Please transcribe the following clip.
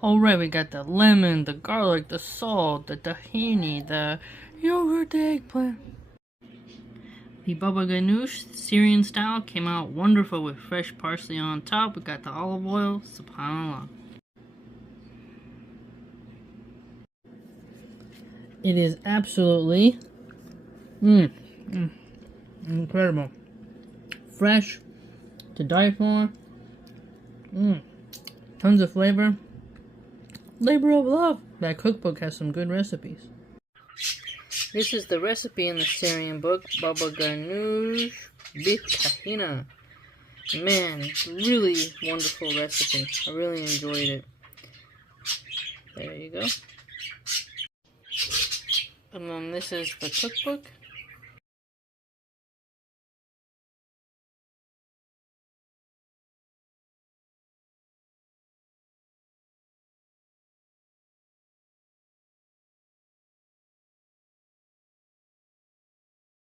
Alright, we got the lemon, the garlic, the salt, the tahini, the yogurt, the eggplant. The baba Ghannooj, Syrian style, came out wonderful with fresh parsley on top. We got the olive oil, subhanallah. It is absolutely incredible. Fresh, to die for. Tons of flavor. Labor of love. That cookbook has some good recipes. This is the recipe in the Syrian book, Baba Ghannooj bi-Tahina. Man, really wonderful recipe. I really enjoyed it. There you go. And then this is the cookbook.